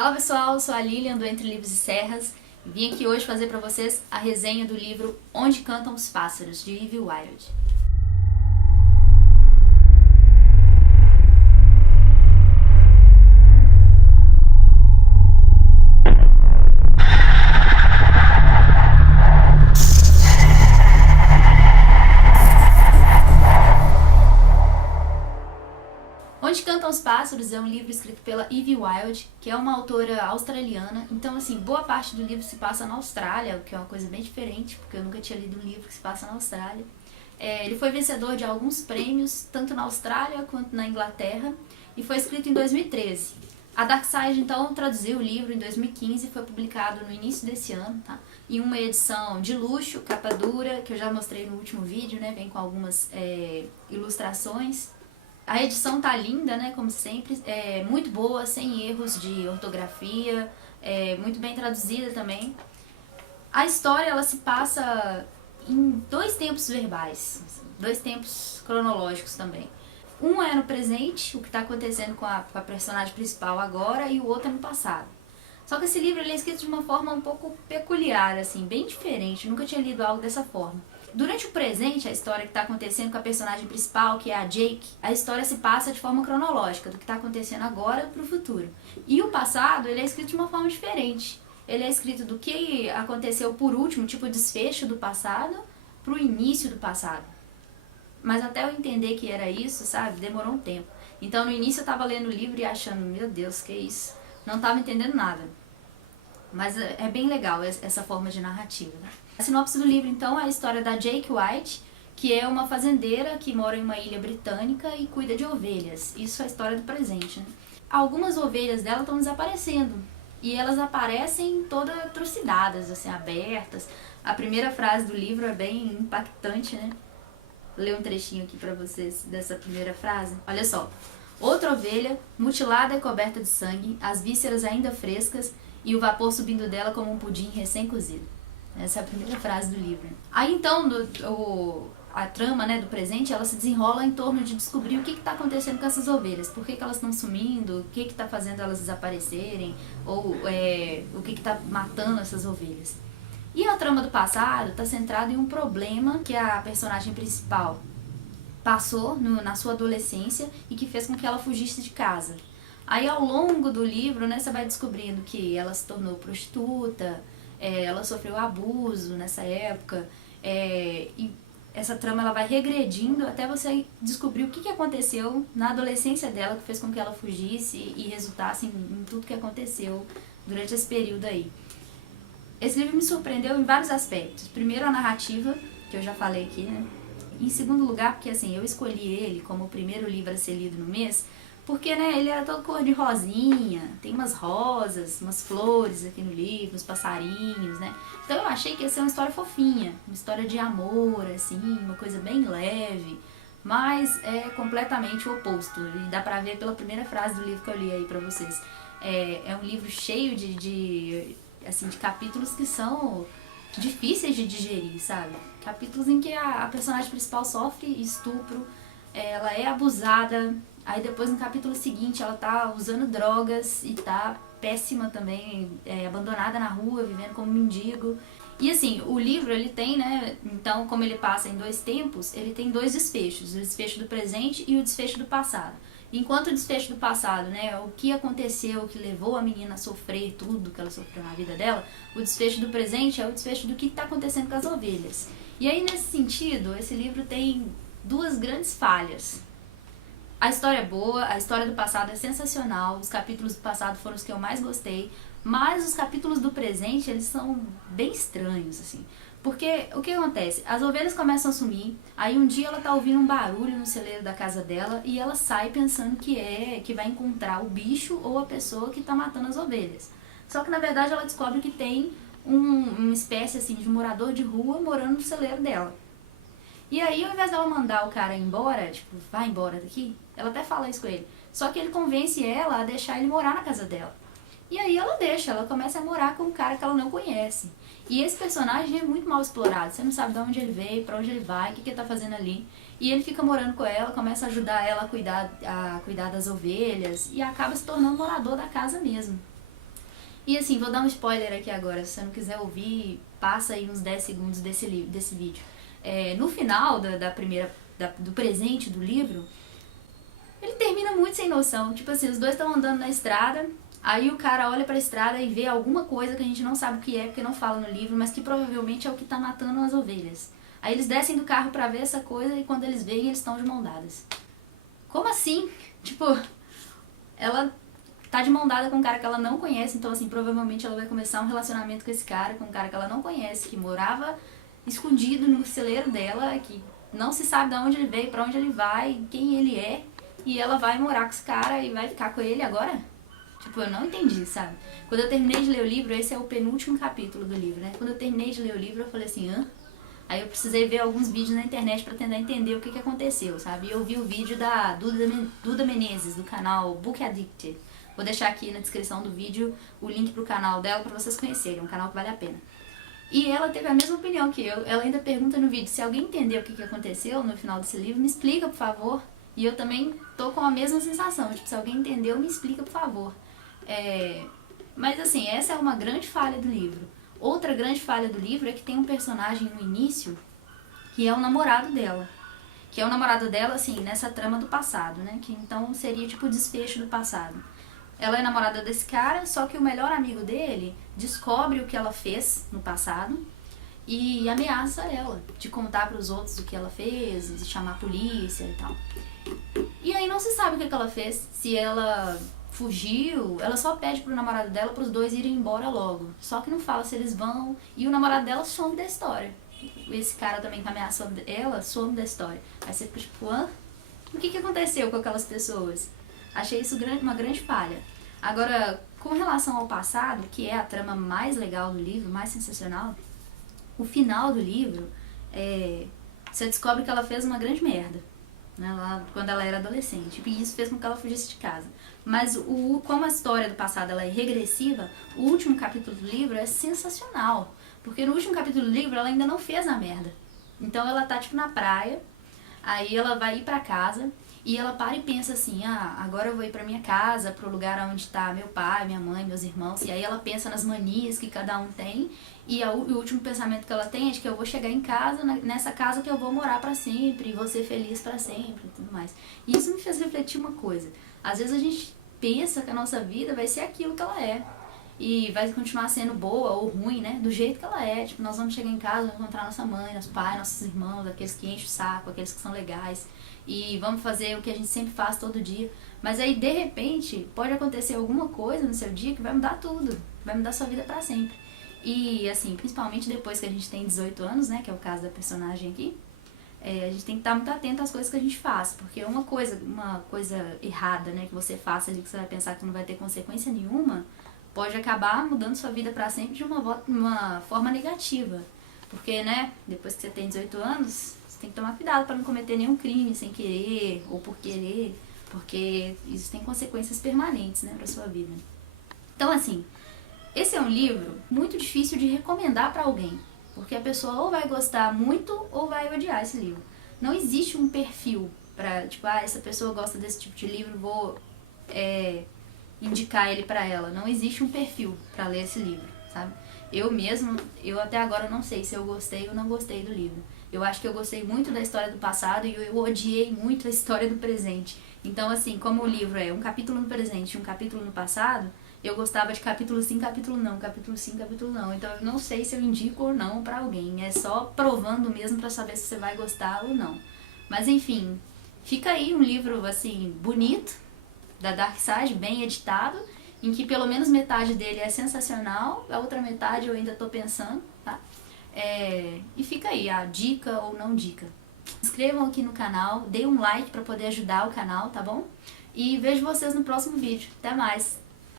Fala pessoal, sou a Lilian do Entre Livros e Serras e vim aqui hoje fazer para vocês a resenha do livro Onde Cantam os Pássaros, de Ivy Wilde. Onde Cantam os Pássaros é um livro escrito pela Ivy Wilde, que é uma autora australiana. Então, assim, boa parte do livro se passa na Austrália, o que é uma coisa bem diferente, porque eu nunca tinha lido um livro que se passa na Austrália. Ele foi vencedor de alguns prêmios, tanto na Austrália quanto na Inglaterra, e foi escrito em 2013. A Dark Side, então, traduziu o livro em 2015 e foi publicado no início desse ano, tá? Em uma edição de luxo, capa dura, que eu já mostrei no último vídeo, né? Vem com algumas ilustrações. A edição tá linda, né, como sempre, muito boa, sem erros de ortografia, muito bem traduzida também. A história, ela se passa em dois tempos verbais, dois tempos cronológicos também. Um é no presente, o que está acontecendo com a personagem principal agora, e o outro é no passado. Só que esse livro ele é escrito de uma forma um pouco peculiar, assim, bem diferente, eu nunca tinha lido algo dessa forma. Durante o presente, a história que está acontecendo com a personagem principal, que é a Jake, a história se passa de forma cronológica, do que está acontecendo agora para o futuro. E o passado, ele é escrito de uma forma diferente. Ele é escrito do que aconteceu por último, tipo o desfecho do passado, para o início do passado. Mas até eu entender que era isso, sabe, demorou um tempo. Então no início eu estava lendo o livro e achando, meu Deus, que isso? Não estava entendendo nada. Mas é bem legal essa forma de narrativa, né? A sinopse do livro, então, é a história da Jake White, que é uma fazendeira que mora em uma ilha britânica e cuida de ovelhas. Isso é a história do presente, né? Algumas ovelhas dela estão desaparecendo. E elas aparecem todas trucidadas, assim, abertas. A primeira frase do livro é bem impactante, né? Vou ler um trechinho aqui pra vocês dessa primeira frase. Olha só. Outra ovelha, mutilada e coberta de sangue, as vísceras ainda frescas e o vapor subindo dela como um pudim recém-cozido. Essa é a primeira frase do livro. Aí então, a trama, né, do presente, ela se desenrola em torno de descobrir o que está acontecendo com essas ovelhas. Por que elas estão sumindo, o que está fazendo elas desaparecerem, ou o que está matando essas ovelhas. E a trama do passado está centrada em um problema que a personagem principal passou na sua adolescência e que fez com que ela fugisse de casa. Aí ao longo do livro, né, você vai descobrindo que ela se tornou prostituta, ela sofreu abuso nessa época, e essa trama ela vai regredindo até você descobrir o que aconteceu na adolescência dela que fez com que ela fugisse e resultasse em tudo que aconteceu durante esse período aí. Esse livro me surpreendeu em vários aspectos. Primeiro, a narrativa, que eu já falei aqui, né? Em segundo lugar, porque assim, eu escolhi ele como o primeiro livro a ser lido no mês, porque, né, ele era todo cor de rosinha, tem umas rosas, umas flores aqui no livro, uns passarinhos, né? Então eu achei que ia ser uma história fofinha, uma história de amor, assim, uma coisa bem leve, mas é completamente o oposto. E dá pra ver pela primeira frase do livro que eu li aí pra vocês. É um livro cheio de capítulos que são difíceis de digerir, sabe? Capítulos em que a personagem principal sofre estupro, ela é abusada. Aí depois no capítulo seguinte ela tá usando drogas e tá péssima também, abandonada na rua, vivendo como mendigo. E assim, o livro ele tem, né, então como ele passa em dois tempos, ele tem dois desfechos, o desfecho do presente e o desfecho do passado. Enquanto o desfecho do passado, né, o que aconteceu, o que levou a menina a sofrer tudo que ela sofreu na vida dela, o desfecho do presente é o desfecho do que está acontecendo com as ovelhas. E aí nesse sentido, esse livro tem duas grandes falhas. A história é boa, a história do passado é sensacional, os capítulos do passado foram os que eu mais gostei, mas os capítulos do presente, eles são bem estranhos, assim. Porque o que acontece? As ovelhas começam a sumir, aí um dia ela tá ouvindo um barulho no celeiro da casa dela e ela sai pensando que vai encontrar o bicho ou a pessoa que tá matando as ovelhas. Só que na verdade ela descobre que tem uma espécie assim de morador de rua morando no celeiro dela. E aí, ao invés dela mandar o cara embora, tipo, vai embora daqui, ela até fala isso com ele. Só que ele convence ela a deixar ele morar na casa dela. E aí ela deixa, ela começa a morar com um cara que ela não conhece. E esse personagem é muito mal explorado, você não sabe de onde ele veio, pra onde ele vai, o que ele tá fazendo ali. E ele fica morando com ela, começa a ajudar ela a cuidar das ovelhas e acaba se tornando morador da casa mesmo. E assim, vou dar um spoiler aqui agora, se você não quiser ouvir, passa aí uns 10 segundos desse vídeo. No final do presente do livro, ele termina muito sem noção. Tipo assim, os dois estão andando na estrada, aí o cara olha pra estrada e vê alguma coisa que a gente não sabe o que é, porque não fala no livro, mas que provavelmente é o que tá matando as ovelhas. Aí eles descem do carro pra ver essa coisa e quando eles veem, eles estão de mão dadas. Como assim? Tipo, ela tá de mão dada com um cara que ela não conhece, então assim, provavelmente ela vai começar um relacionamento com esse cara, com um cara que ela não conhece, que morava escondido no celeiro dela, que não se sabe de onde ele veio, pra onde ele vai, quem ele é, e ela vai morar com esse cara e vai ficar com ele agora? Tipo, eu não entendi, sabe? Quando eu terminei de ler o livro, esse é o penúltimo capítulo do livro, né? Quando eu terminei de ler o livro, eu falei assim, hã? Aí eu precisei ver alguns vídeos na internet pra tentar entender o que aconteceu, sabe? E eu vi o vídeo da Duda Menezes, do canal Book Addicted. Vou deixar aqui na descrição do vídeo o link pro canal dela pra vocês conhecerem, é um canal que vale a pena. E ela teve a mesma opinião que eu. Ela ainda pergunta no vídeo, se alguém entendeu o que aconteceu no final desse livro, me explica, por favor. E eu também tô com a mesma sensação, tipo, se alguém entendeu, me explica, por favor. Mas assim, essa é uma grande falha do livro. Outra grande falha do livro é que tem um personagem no início que é o namorado dela. Que é o namorado dela, assim, nessa trama do passado, né? Que então seria tipo o desfecho do passado. Ela é namorada desse cara, só que o melhor amigo dele descobre o que ela fez no passado e ameaça ela de contar para os outros o que ela fez, de chamar a polícia e tal. E aí não se sabe o que ela fez, se ela fugiu, ela só pede pro namorado dela para os dois irem embora logo. Só que não fala se eles vão e o namorado dela some da história. Esse cara também que ameaçou ela some da história. Aí você fica tipo, o que aconteceu com aquelas pessoas? Achei isso uma grande falha. Agora, com relação ao passado, que é a trama mais legal do livro, mais sensacional, o final do livro, você descobre que ela fez uma grande merda, né, quando ela era adolescente. E isso fez com que ela fugisse de casa. Mas como a história do passado ela é regressiva, o último capítulo do livro é sensacional. Porque no último capítulo do livro ela ainda não fez a merda. Então ela tá tipo na praia, aí ela vai ir pra casa e ela para e pensa assim, agora eu vou ir pra minha casa, pro lugar onde tá meu pai, minha mãe, meus irmãos. E aí ela pensa nas manias que cada um tem e o último pensamento que ela tem é de que eu vou chegar em casa, nessa casa que eu vou morar pra sempre e vou ser feliz pra sempre e tudo mais. E isso me fez refletir uma coisa. Às vezes a gente pensa que a nossa vida vai ser aquilo que ela é. E vai continuar sendo boa ou ruim, né? Do jeito que ela é. Tipo, nós vamos chegar em casa, vamos encontrar nossa mãe, nosso pai, nossos irmãos, aqueles que enchem o saco, aqueles que são legais. E vamos fazer o que a gente sempre faz todo dia. Mas aí, de repente, pode acontecer alguma coisa no seu dia que vai mudar tudo. Vai mudar sua vida pra sempre. E, assim, principalmente depois que a gente tem 18 anos, né? Que é o caso da personagem aqui. A gente tem que estar muito atento às coisas que a gente faz. Porque uma coisa errada, né? Que você faça ali, que você vai pensar que não vai ter consequência nenhuma, pode acabar mudando sua vida pra sempre de uma forma negativa. Porque, né, depois que você tem 18 anos, você tem que tomar cuidado para não cometer nenhum crime sem querer ou por querer, porque isso tem consequências permanentes, né, pra sua vida. Então, assim, esse é um livro muito difícil de recomendar pra alguém, porque a pessoa ou vai gostar muito ou vai odiar esse livro. Não existe um perfil pra, tipo, essa pessoa gosta desse tipo de livro, vou indicar ele pra ela. Não existe um perfil pra ler esse livro, sabe? Eu até agora não sei se eu gostei ou não gostei do livro. Eu acho que eu gostei muito da história do passado e eu odiei muito a história do presente. Então, assim, como o livro é um capítulo no presente e um capítulo no passado, eu gostava de capítulo sim, capítulo não, capítulo sim, capítulo não. Então, eu não sei se eu indico ou não pra alguém. É só provando mesmo pra saber se você vai gostar ou não. Mas, enfim, fica aí um livro, assim, bonito, da Dark Side, bem editado, em que pelo menos metade dele é sensacional, a outra metade eu ainda tô pensando, tá? E fica aí a dica ou não dica. Se inscrevam aqui no canal, deem um like para poder ajudar o canal, tá bom? E vejo vocês no próximo vídeo. Até mais!